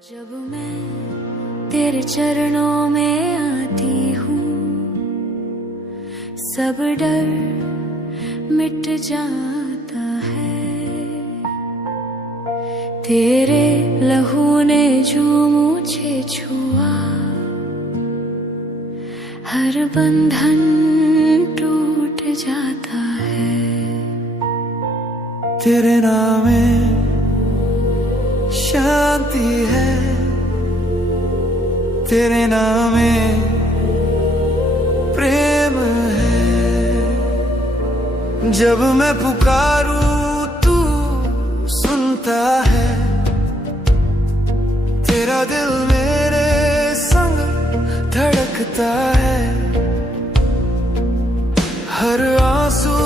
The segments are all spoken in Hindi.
जब मैं तेरे चरणों में आती हूँ सब डर मिट जाता है। तेरे लहू ने जो मुझे छुआ हर बंधन टूट जाता है। तेरे नाम में शांति है, तेरे नाम में प्रेम है। जब मैं पुकारूं तू सुनता है, तेरा दिल मेरे संग धड़कता है। हर आंसू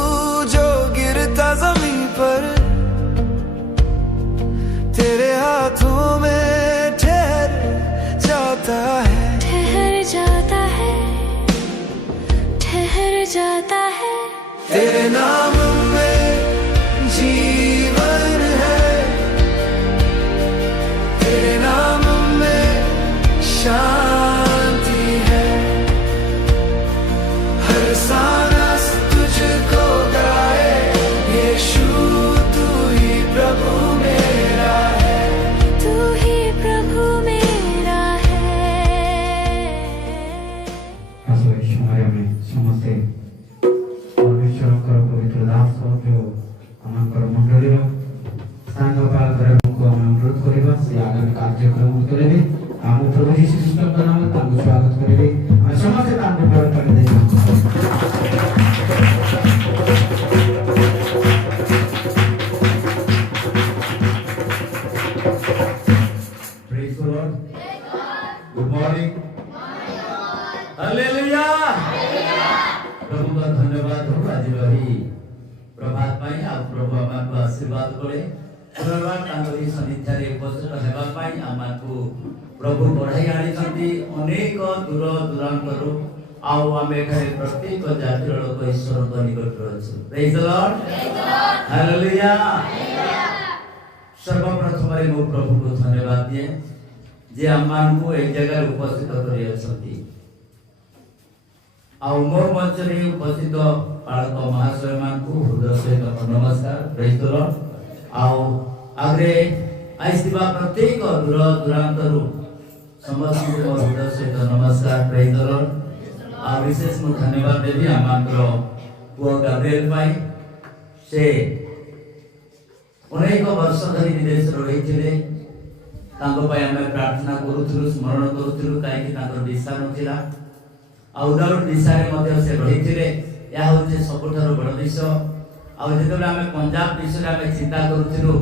जो गिरता जमीन पर तेरे हाथों में ठहर जाता है। ठहर जाता है, ठहर जाता है। तेरे नाम में जीवन है, तेरे नाम में शांति है। हर सांस तुझको गाए, यीशु तू ही प्रभु मेरा है, तू ही प्रभु मेरा है। समय में समस्ते परमेश्वर पवित्र दास जो आम मंडल सांग पाल को अनुरोध करवा से आगामी कार्यक्रम करेंगे। आम प्रभु यीशु ख्रीष्ट नाम स्वागत करेंगे। समस्त Praise the Lord. Good morning. Hallelujah. प्रभु का धन्यवाद हो आज वही प्रभात पाई आप प्रभु आमको आशीर्वाद करे पुनर्बार तांकरी सन्निध्यारे उपस्थित हेबा पाई आमको प्रभु बढ़ाई आनी छथि। अनेक दूर दूरांतरु आओ आमे घरे प्रत्येक जातिर लोक ईश्वर को निकट रहछु। Praise the Lord, hallelujah. सर्वप्रथम रे मो प्रभु को धन्यवाद दिए जे आमको एक जगह उपस्थित करि अछथि। आ मोर मंच रे उपस्थित पालक महाशय मान को हृदय सहित नमस्कार। Praise the Lord. आओ आगे आइसिबा प्रत्येक दूर दूरांतरु समस्त को हृदय सहित नमस्कार। Praise the Lord. आ विशेष मु धन्यवाद देबी आमांकर पुओ गाब्रिएल पाई से अनेक वर्ष धरी विदेश रहिथिले। तांको पाई आमे प्रार्थना करूथुलु, स्मरण करूथुलु, काहे कि तांकर दिशा नथिला। आउदार दिशारे मध्ये से रहिथिले। या होचे सबठारो बड़ विषय। आ जेतबे आमे पंजाब विषय आमे चिंता करूथुलु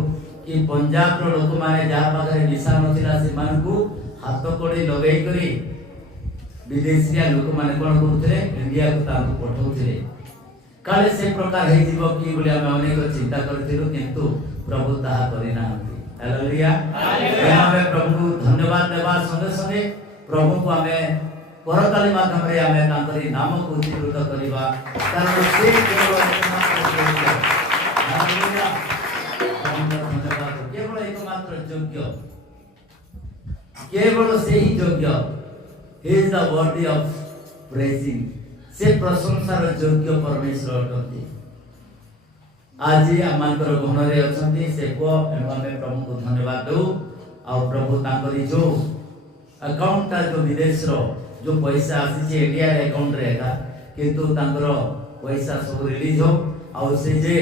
कि पंजाब रो लोक माने जा पाखरे दिशा नथिला से मानकु हाथ कोड़ी लगेई करी विदेशिया लोक माने कोन करूथले इंडिया को तांको पठौथले। काले से प्रकार हे जीव कि बोले आमे अनेक चिंता करथिलु किंतु प्रभु ताहा करिना। हालेलुया। आमे प्रभु को धन्यवाद देबा संगे संगे प्रभु को आमे परकाली माध्यम रे आमे तांकरी नाम को उच्चीकृत करिबा कारण से केवल हालेलुया। धन्यवाद केवल एकमात्र योग्य, केवल से ही योग्य is the worthy of praising. से प्रशंसार योग्य परमेश्वर अटंती। आज आमंकर गहनरे अछंती से को एमे प्रभु को धन्यवाद दउ। आ प्रभु तांकरी जो अकाउंट ता जो विदेश रो जो पैसा आसी इंडिया अकाउंट रे का किंतु तांकर पैसा सब रिलीज हो। आ से जे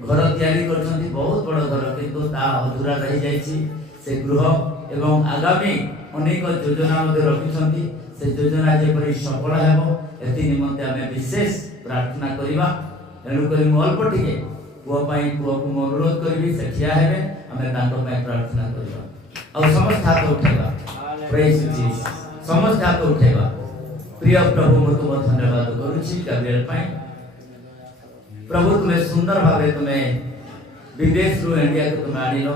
घर तैयारी करछंती बहुत बड़ घर किंतु ता अधूरा रहि जाईछि। से गृह एवं आगामी अनेक योजना मध्ये रखिछंती। से योजना जे परि सफल हेबो एति निमंते आमे विशेष प्रार्थना करिबा। एनु करि मो अल्प टिके पुओ पाई पुओ को मो अनुरोध करबी से ठिया हेबे आमे तांको पाई प्रार्थना करिबा। आ समस्त हाथ उठेबा। Praise Jesus. समस्त हाथ उठेबा। प्रिय प्रभु मो तुम धन्यवाद करूछि गाब्रिएल पाई। प्रभु तुम्हें सुंदर भावे तुम्हें विदेश रु इंडिया को तुम आनिलो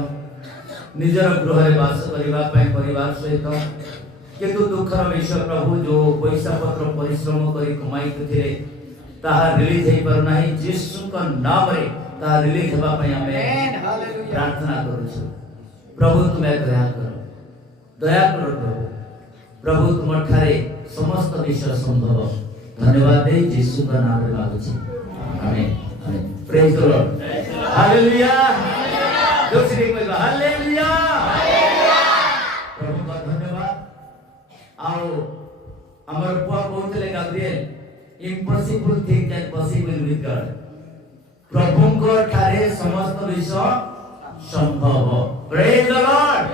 निजर गृह रे वास करिबा पाई परिवार सहित। किंतु दुखर विषय प्रभु जो पैसा पत्र परिश्रम करी कमाई थिले ताहा रिलीज हे पर नाही। यीशु का नाम रे ताहा रिलीज हेबा पाई हमें प्रार्थना करूछु। प्रभु तुम्हें दया करो। दया कर प्रभु प्रभु तुम ठारे समस्त विषय संभव धन्यवाद दे यीशु का नाम रे मांगुछि amen amen praise the Lord hallelujah जोशरी कहबा हालेलुया प्रभु का धन्यवाद आओ हमर पुआ कहतले Gabriel impossible thing can possible with God प्रभु को ठारे समस्त विषय संभव प्रेज द लॉर्ड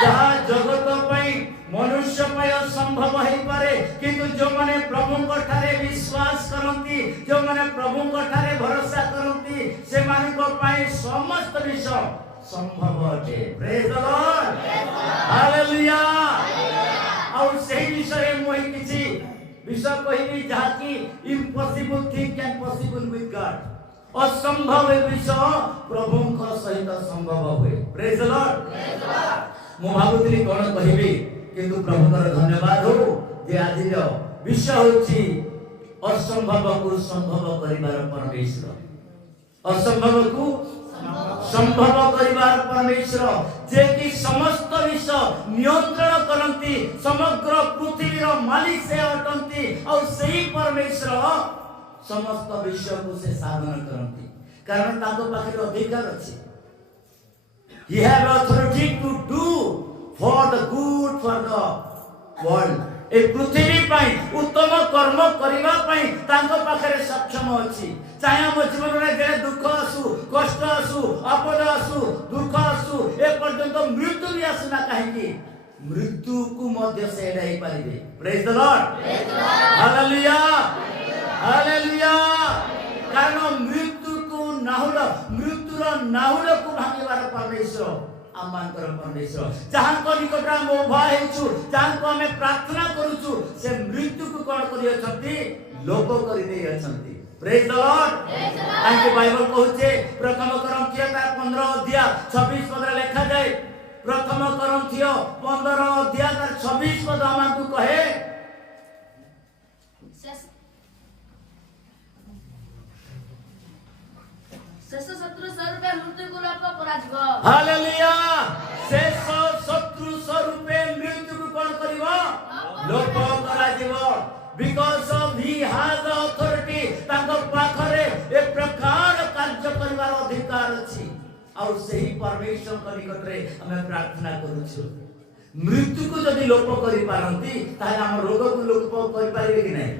जहाँ जगत पई मनुष्य पय संभव है पारे किंतु जो माने प्रभु को ठारे विश्वास करंती जो माने प्रभु को ठारे भरोसा करंती से मान को पाई समस्त विषय संभव है प्रेज द लॉर्ड हालेलुया और सही विषय मोहि किछि विषय कहबी जहाँ की impossible thing can possible with God असंभव विषय प्रभु को सहित संभव हुए प्रेज द लॉर्ड मु भाबुतली कोन कहबी किंतु प्रभु कर धन्यवाद हो जे आज विषय होछि असंभव को संभव करिवार परमेश्वर असंभव को संभव करिवार परमेश्वर जे कि समस्त विषय नियंत्रण करंती समग्र पृथ्वी रो मालिक से अटंती और सही परमेश्वर समस्त विषय को से साधन करंती कारण ताको पाखरे अधिकार अछि he have authority to do for the good for the world ए पृथ्वी पई उत्तम कर्म करिवा पई ताको पाखरे सक्षम अछि चाहे हम जीवन रे जे दुख आसु कष्ट आसु आपद आसु दुख आसु ए पर्यंत मृत्यु भी आसु ना काहे की मृत्यु को मध्य से एड़ाई पारिबे praise the Lord hallelujah hallelujah कारण मृत्यु को नाहुल मृत्युर नाहुल को भांगिबार परमेश्वर आमानकर परमेश्वर जहां को निकट हम उभा हेछु जहां को हमें प्रार्थना करूछु से मृत्यु को कोन करि अछंती लोप करि दे अछंती प्रेज द लॉर्ड आज बाइबल कहूचे प्रथम कोरिन्थियो 15 अध्याय 26 पद लिखा जाए प्रथम कोरिन्थियो 15 अध्याय 26 पद हमकु कहे शेष शत्रु स्वरूपे मृत्यु को लोप कराजिबो हालेलुया शेष शत्रु स्वरूपे मृत्यु को कोन करिवो लोप कराजिबो because of he has authority ताको पाखरे एक प्रकार कार्य करिवार अधिकार अछि और सही परमेश्वर को निकट रे हमें प्रार्थना करूछु मृत्यु को यदि लोप करि पारंती ताहे हम रोग को लोप करि पारिबे कि नै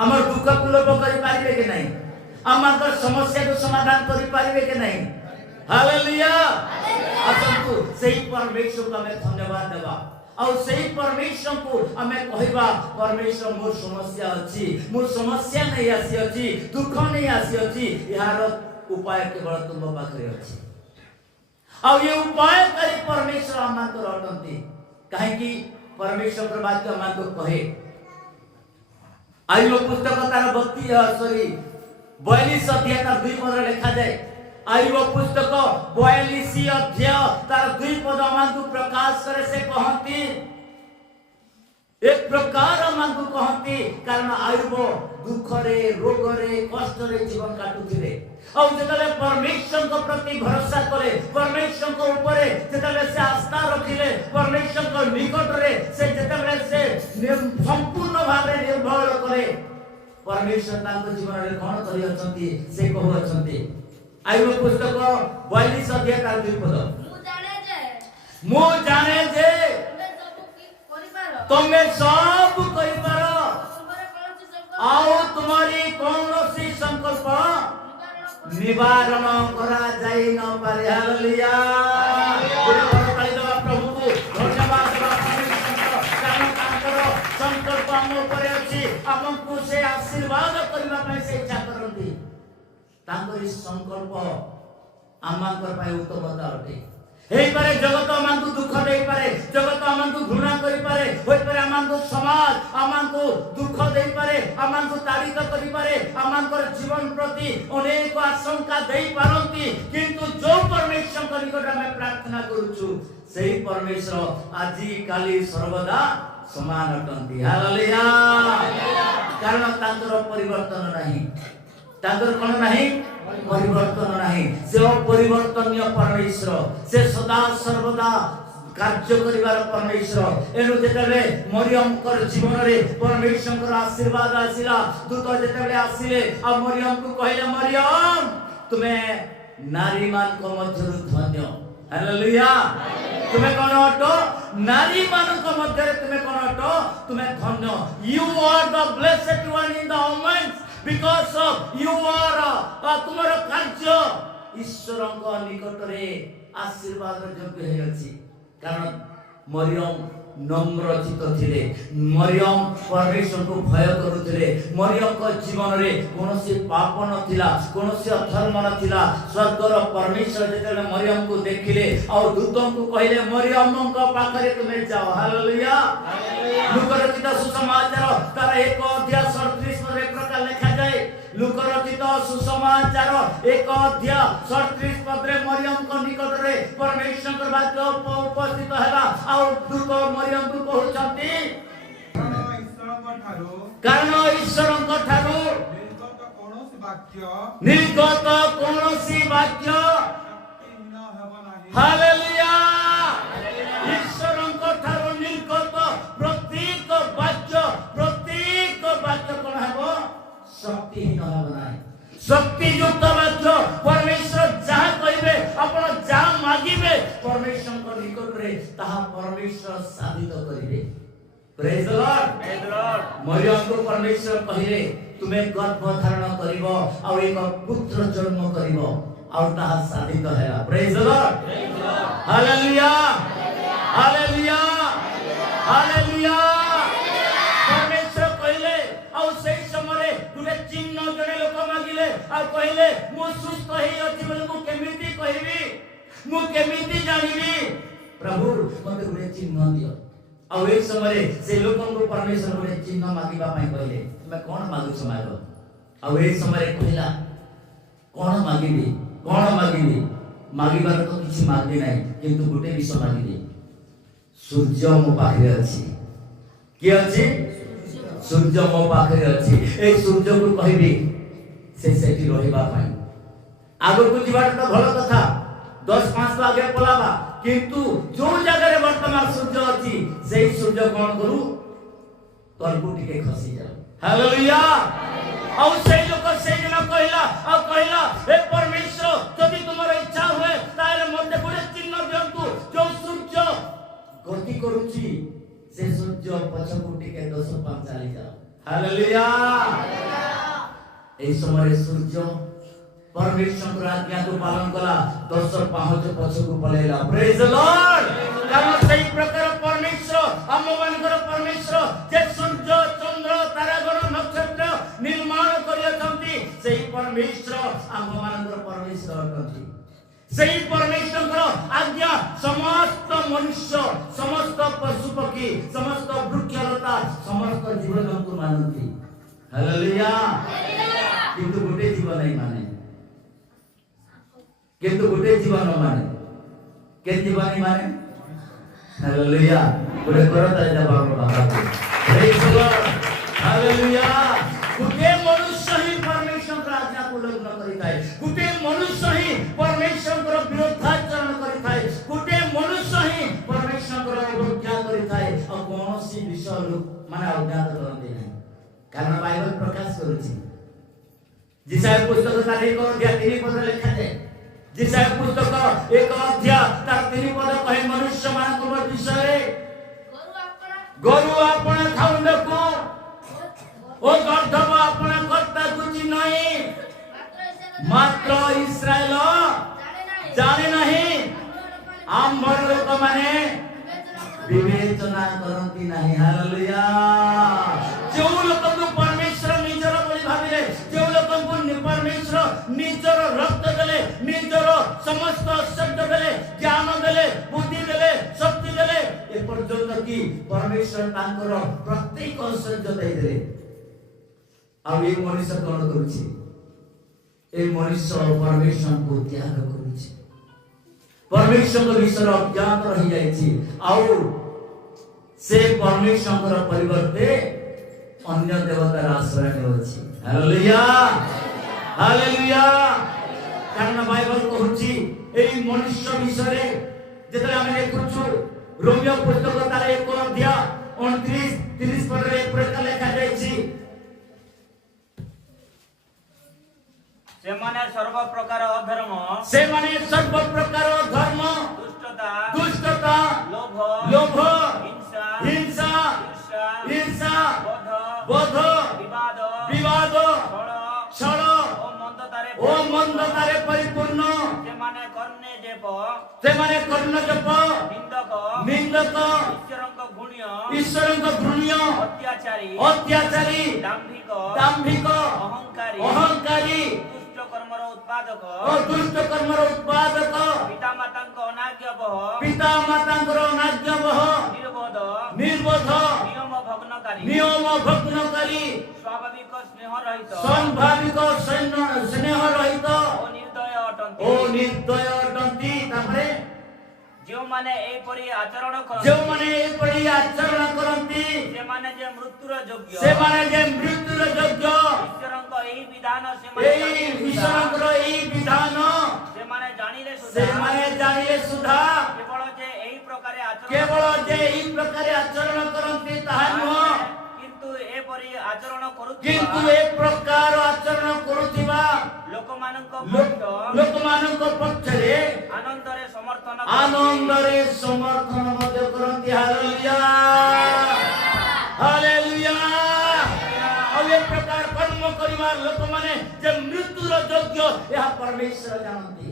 हमर दुख को लोप करि पारिबे कि नै आमाकर समस्या को समाधान करि पारिबे के नहीं हालेलुया असंतु सही परमेश्वर को हमें धन्यवाद देबा और सही परमेश्वर को हमें कहबा परमेश्वर मोर समस्या अछि मोर समस्या नहीं आसी अछि दुख नहीं आसी अछि यार उपाय केवल तुम पाखरे अछि और ये उपाय करी परमेश्वर आमाकर अटंती काहे कि परमेश्वर के बात के आमाको कहे आइलो पुस्तक तार 42 अध्याय तार 2 पद लिखा जाए आइलो पुस्तक 42 अध्याय तार 2 पद हमकु प्रकाश करे से कहंती एक प्रकार हमकु कहंती कारण आइबो दुख रे रोग रे कष्ट रे जीवन काटुथिले और जतले परमेश्वर को प्रति भरोसा करे परमेश्वर को ऊपर जतले से आस्था रखिले परमेश्वर को निकट रे से जतले से संपूर्ण भावे निर्भर करे परमेश्वर ताको जीवन रे कोन करि अछंती से कहू अछंती आइबो पुस्तक 42 अध्याय तार 2 पद मु जाने जे तुमे सब करि पारो आओ तुम्हारी कौनसी संकल्प निवारण करा जाई न पारे हालेलुया प्रभु को धन्यवाद संकल्प हम ऊपर अछि हमको से आशीर्वाद करबा पय से इच्छा करंती तांकर संकल्प आमाकर पय उत्तमता अटे हेई पारे जगत हमको दुख देई पारे जगत हमको घृणा करि पारे होई पारे हमको समाज हमको दुख देई पारे हमको ताड़ित करि पारे हमकर जीवन प्रति अनेक आशंका देई पारंती किंतु जो परमेश्वर को निकट में प्रार्थना करूछु सेही परमेश्वर आजि काली सर्वदा समान अटंती हालेलुया कारण तांकर परिवर्तन नहीं तांकर कोन नहीं परिवर्तन नहीं से परिवर्तनीय परमेश्वर से सदा सर्वदा कार्य करिवार परमेश्वर एनु जेतेबे मरियम कर जीवन रे परमेश्वर कर आशीर्वाद आसिला दूत जेतेबे आसिले आ मरियम को कहले मरियम तुमे नारी मान को मध्य धन्य हालेलुया तुमे कोन अटो नारी मान को मध्य तुमे कोन अटो तुमे धन्य you are the blessed one in the women because of you are तुमर कार्य ईश्वर को निकट रे आशीर्वाद योग्य हे अछि कारण मरियम नम्र चित्त थिले मरियम परमेश्वर को भय करुथिले मरियम को जीवन रे कोनोसी पाप नथिला कोनोसी अधर्म नथिला स्वर्गर परमेश्वर जेतेले मरियम को देखिले और दूतों को कहले मरियम को पाखरे तुमे जाओ हालेलुया लुकरचित सुसमाचार तार 1 अध्याय 37 पर एक प्रकार लिखा जाए लुकरचित सुसमाचार 1 अध्याय 37 पदरे मरियम को निकट रे परमेश्वर के वाक्य उपस्थित हैला और दूत मरियम को कहउछंती कारण ईश्वर को ठारो निर्गत कोनोसी वाक्य हालेलुया ईश्वर को ठारो निर्गत प्रत्येक वाक्य कोन हेबो शक्तिहीन हेबो नाही शक्ति युक्त वाक्य परमेश्वर जहाँ कहिबे आपण जहाँ मागिबे परमेश्वर को निकट रे ताहा परमेश्वर साबित करिबे प्रेज द लॉर्ड मरियम को परमेश्वर कहिले तुमे गर्भ धारण करिवो और एक पुत्र जन्म करिवो और ताहा साबित हैला praise the Lord hallelujah hallelujah hallelujah परमेश्वर कहिले और सही समय गुटे चिन्ह जने लोक मागिले आ कहिले मु सुस्त हे अछि बोल मु केमिति कहिबी मु केमिति जानिबी प्रभु मते गुटे चिन्ह दियो और एक समय से लोकन को परमेश्वर गुटे चिन्ह मागिबा पई कहिले तुमे कोन मागु समारो और एक समय कहिला कोन मागिबी मागिबार तो किछि मागि नै किंतु गुटे विषय मागिबी सूर्य मो पाखरे अछि के अछि सूर्य मो पाखरे अछि ए सूर्य को कहिबी से सेठी रहिबा पई आगो को जीवाट तो भलो कथा 10-5 आगे पलाबा किंतु जो जगह रे वर्तमान सूर्य अछि सेही सूर्य कोन करू तलकु टिके खसी जाओ हालेलुया और सेही लोक सेही दिन कहला हे परमेश्वर जदि तुमर इच्छा हुए ताले मते गुटे चिन्ह दियंतु जो सूर्य गति करूची से सूर्य पछकु टिके 10-5 चली जाओ हालेलुया ए समय सूर्य परमेश्वर आज्ञा को पालन कला 10-5 पछकु पलेला प्रेज द लॉर्ड कारण सही प्रकार परमेश्वर हम मानकर परमेश्वर जे सूर्य चंद्र तारागण नक्षत्र निर्माण करियथंती सही परमेश्वर हम मानकर परमेश्वर अटंती सही परमेश्वर आज्ञा समस्त मनुष्य समस्त पशु पक्षी समस्त वृक्षलता समस्त जीव जंतु मानती हालेलुया किंतु गुटे जीवन नहीं माने किंतु गुटे जीवन माने के जीवन नहीं माने हालेलुया गुटे करता है बाबा प्रेज द लॉर्ड हालेलुया गुटे मनुष्य ही परमेश्वर आज्ञा को उल्लंघन करिताय गुटे मनुष्य ही परमेश्वर विरोधाचरण करिताय गुटे मनुष्य ही परमेश्वर अवज्ञा करिताय और कोनोसी विषय माने अवज्ञा करते नहीं कारण बाइबल प्रकाश करूची जिसाय पुस्तक तार 1 अध्याय 3 पद लिखा जाय जिसाय पुस्तक 1 अध्याय तार 3 पद कहे मनुष्य मान विषय गरु आपण खाउंडको ओ गर्धब आपण कर्ता कुछ नहीं मात्र इस्राएल जाने नहीं आम्बर लोक माने विवेचना करती नहीं हालेलुया जो लोक को परमेश्वर निजर बोली भाबिले जो लोक को परमेश्वर निजर रक्त देले निजर समस्त शब्द देले ज्ञान देले बुद्धि देले शक्ति देले ए पर्यंत कि परमेश्वर तांकर प्रत्येक ऐश्वर्य दे देले आ ये मनुष्य कोन करूची ए मनुष्य परमेश्वर को त्याग करूची परमेश्वर को विषय अज्ञात रही जायछि और से परमेश्वर परिवर्ते अन्य देवतार आश्रय नेउछि हालेलुया हालेलुया कारण बाइबल कहूची ए मनुष्य विषय जेतले हम देखुछु रोमियो पुस्तक तार 1 अध्याय 29-30 पद रे प्रकार लिखा जायछि सेमाने सर्व प्रकार अधर्म दुष्टता लोभ हिंसा ईर्षा बोध विवाद छल ओ मंदतारे परिपूर्ण सेमाने कर्णे जप निंदक ईश्वरଙ୍କ घृण्य अत्याचारी दाम्भिक अहंकारी दुष्ट कर्मर उत्पादक पिता मातांकर अनाज्ञावह निर्बोध नियम भग्नकारी स्वाभाविक स्नेह रहित ओ निर्दय अटंती तापरे जो माने एपरि आचरण करंती से माने जे मृत्युर योग्य ईश्वरଙ୍କ एही विधान से माने जानिले सुधा केवल जे एही प्रकारे आचरण करंती ताहा नुह किंतु एपरि आचरण करुथिबा लोकमानଙ୍କ पक्षरे आनंदरे समर्थन मध्य करंती हालेलुया और एक प्रकार कर्म करिवा लोक माने जे मृत्युर योग्य यह परमेश्वर जानती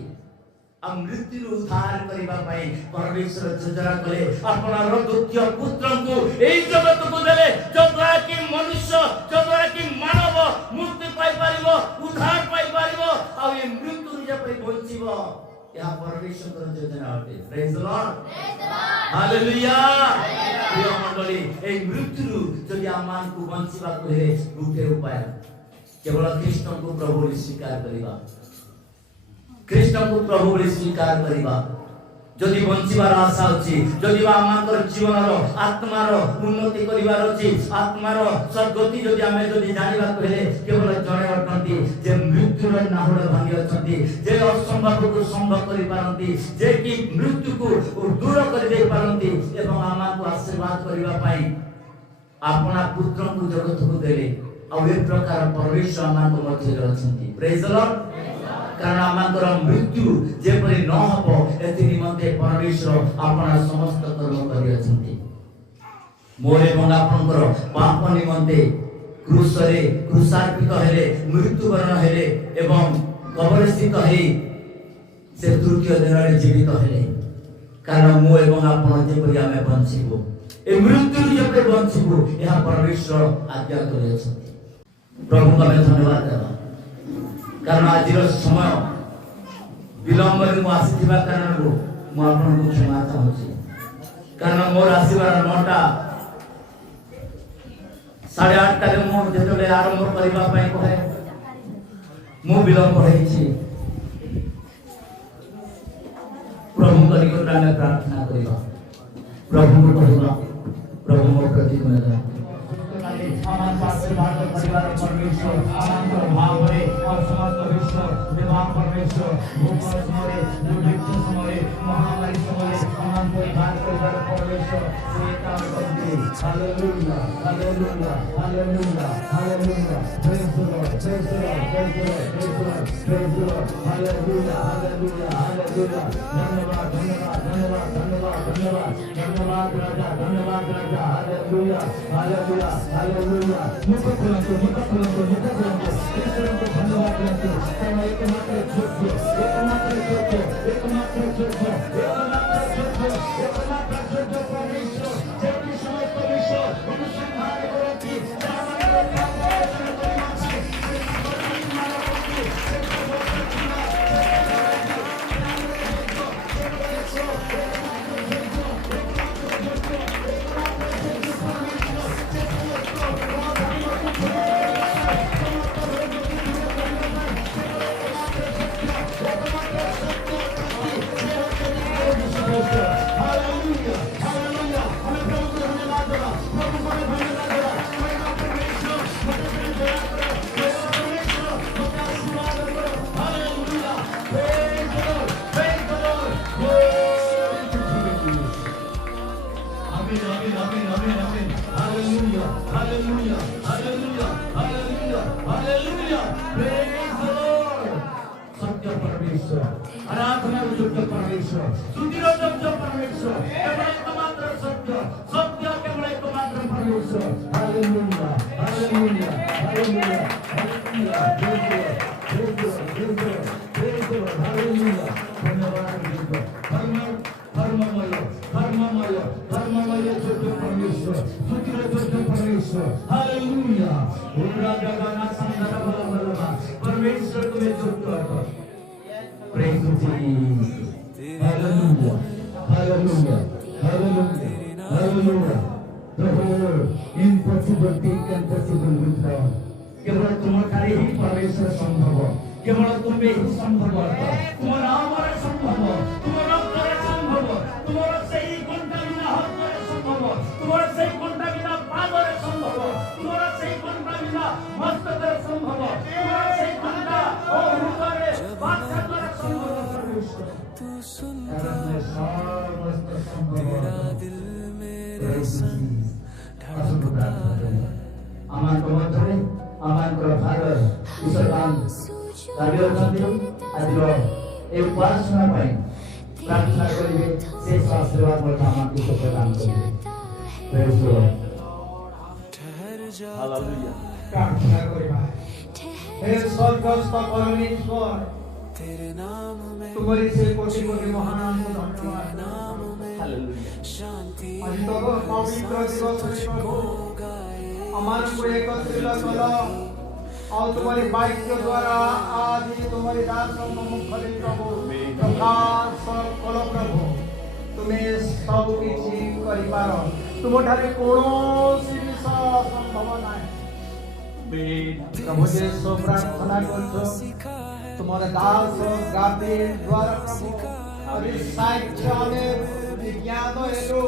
आ मृत्यु उद्धार करिवा पई परमेश्वर योजना कले आपनार द्वितीय पुत्र को एई जगत को देले जद्वारा कि मनुष्य जद्वारा कि मानव मुक्ति पाई परिबो उद्धार पाई परिबो आ ए मृत्यु जे पई बचिबो यह परमेश्वर योजना अटे प्रेज द लॉर्ड हालेलुया प्रिय मंडली ए मृत्यु जदि आमान को बंचिबा को हे गुटे उपाय केवल कृष्ण को प्रभु स्वीकार करिबा कृष्ण को प्रभु स्वीकार करिबा जदि बंचिबार आशा अछि जदि आमाकर जीवन रो आत्मा रो उन्नति करिवार अछि आत्मा रो सद्गति जदि आमे जदि जानिबा कहले केवल जणे अटंती जे मृत्युर नाहुड भांगी अछंती जे असंभव को संभव करि पारंती जे कि मृत्यु को दूर कर दे पारंती एवं आमा को आशीर्वाद करिवा पई आपना पुत्र को जगत को देले आ ए प्रकार परमेश्वर आमा को मध्य अछंती प्रेज द लॉर्ड कारण आमाकर मृत्यु जेपरि न हबो एति निमंते परमेश्वर आपना समस्त कर्म करि अछंती मोरे एवं आपनकर पाप निमंते क्रूसार्पित हेले मृत्युवरण हेले एवं कबरस्थित हेई से तृतीय दिन रे जीवित हेले कारण मो एवं आपन जेपरि आमे बंचिबो ए मृत्यु जेपरि बंचिबो यह परमेश्वर आज्ञा करि अछंती प्रभु का धन्यवाद देबा कारण आज समय विलंब में आसीथिबा कारण को मु आपन को क्षमा चाहूची कारण मोर आसीबार 9टा 8:30 रे मु जेतले आरंभ करिबा पई कहे मु विलंब होईची प्रभु करी को प्रार्थना करिबा प्रभु को कहबा प्रभु मोर प्रति मेरा हमारे पास परिवार परमेश्वर आनंद भाव रे और समस्त विश्व विभाग परमेश्वर भूपर समरे दुर्भिक्ष समरे महामारी समरे अनंत परिवार परमेश्वर सेवा करते hallelujah hallelujah hallelujah hallelujah praise the Lord praise the Lord praise the Lord praise the Lord hallelujah hallelujah hallelujah धन्यवाद धन्यवाद धन्यवाद धन्यवाद धन्यवाद धन्यवाद राजा हालेलुया हालेलुया हालेलुया मुख खोलंतु ईश्वर को धन्यवाद करते कारण एकमात्र योग्य परमेश्वर जगत समस्त विश्व अनुसंधान करती Hallelujah, hallelujah, hallelujah, hallelujah, hallelujah. Praise the Lord. सत्य परमेश्वर, आराधना योग्य परमेश्वर, स्तुतिरो योग्य परमेश्वर, केवल एकमात्र सत्य, सत्य केवल एकमात्र परमेश्वर. Hallelujah, hallelujah, hallelujah, hallelujah. Praise the Lord, praise the Lord, praise the Lord, hallelujah. धन्यवाद देवो. धर्ममय योग्य परमेश्वर, स्तुतिरो योग्य परमेश्वर. Hallelujah. उन्नत जगन्नाथ संदर बलबलमा परमेश्वर तुम्हें योग्य हो. Praise you, Jesus. Hallelujah, hallelujah, hallelujah, hallelujah. The whole impossible thing can possible with God. केवल तुम्हारे ही परमेश्वर संभव, केवल तुम्हें ही संभव है. तुम्हारा हमारा संभव, तुम्हारा करे संभव, तुम्हारा सही घंटा बिना हाथ करे संभव, तुम्हारा सही घंटा बिना पाद करे संभव, तुम्हारा सही घंटा बिना मस्त करे संभव, तुम्हारा सही घंटा और ऊपर बात करे संभव परमेश्वर. तू सुनता सर्वस्त संभव तेरा दिल मेरे संग धड़कता है. आमान को मधुरे आमान को फादर ईश्वरदान दाबी अछंती आज रो ए उपासना पाई प्रार्थना करिवे से आशीर्वाद मोटा आमान को प्रदान करिवे. Praise the Lord. हालेलुया. प्रार्थना करिबा. हे स्वर्गस्थ परमेश्वर, तेरे नाम में तुम्हारी से कोटि कोटि महान को धन्यवाद. हालेलुया. शांति आज तो पवित्र दिवस है प्रभु. हमारे को एकत्रित करो और तुम्हारी वाक्य द्वारा आज ही तुम्हारी दासों को मुख खोले प्रभु. प्रकाश करो प्रभु. तुम्हें सब किछि करि पारो. तुमठारे कोनोसी विषय असंभव नाही. प्रभु जे सो प्रार्थना करछो तुम्हारे दास गाब्रिएल द्वारा प्रभु और इस साक्ष्य में विज्ञान हेतु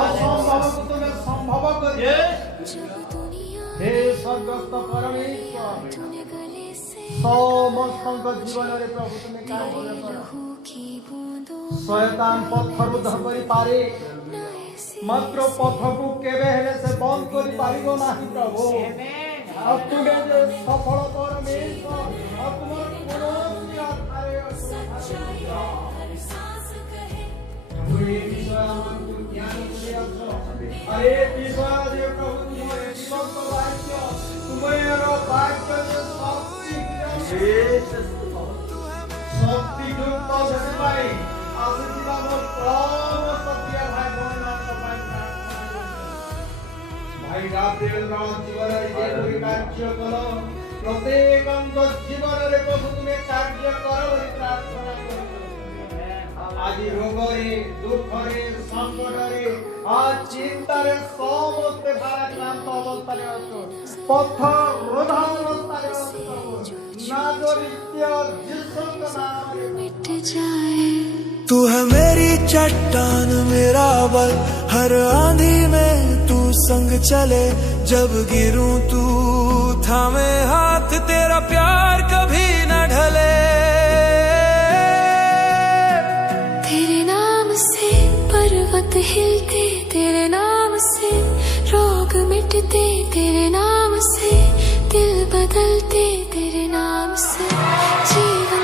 असंभव को तुम्हें संभव कर. हे स्वर्गस्थ परमेश्वर, समस्त जीवन रे प्रभु तुम्हें कार्य करो. शैतान पथ रुद्ध करि पारे मात्र पथ को केबे हेले से बंद करि पारिबो नाही प्रभु. अब तुम्हें जे सफल परमेश्वर और तुम्हारे कोनोसी आधारे ये विषय हमको ज्ञान दिया तो अरे विषय दे प्रभु तुम्हारे जीवन को वाक्य तुम्हारे वाक्य से शक्ति युक्त जगबाई आशीर्वाद और प्रभु सत्य भाई भगवान का भाई गाब्रिएल रा जीवन रे कोई कार्य करो. प्रत्येक अंग जीवन रे प्रभु तुम्हें कार्य करो रे प्रार्थना करो. आज रोग रे दुख रे संकट रे आज चिंता रे समस्त भाराक्रांत अवस्था रे अछो. पथ रोध अवस्था रे अछो. नाजरित्य जिसम का नाम मिट जाए. तू है मेरी चट्टान मेरा बल, हर आंधी में तू संग चले. जब गिरूं तू थामे हाथ, तेरा प्यार कभी न ढले. तेरे नाम से पर्वत हिलते, तेरे नाम से रोग मिटते, तेरे नाम से दिल बदलते, तेरे नाम से जीवन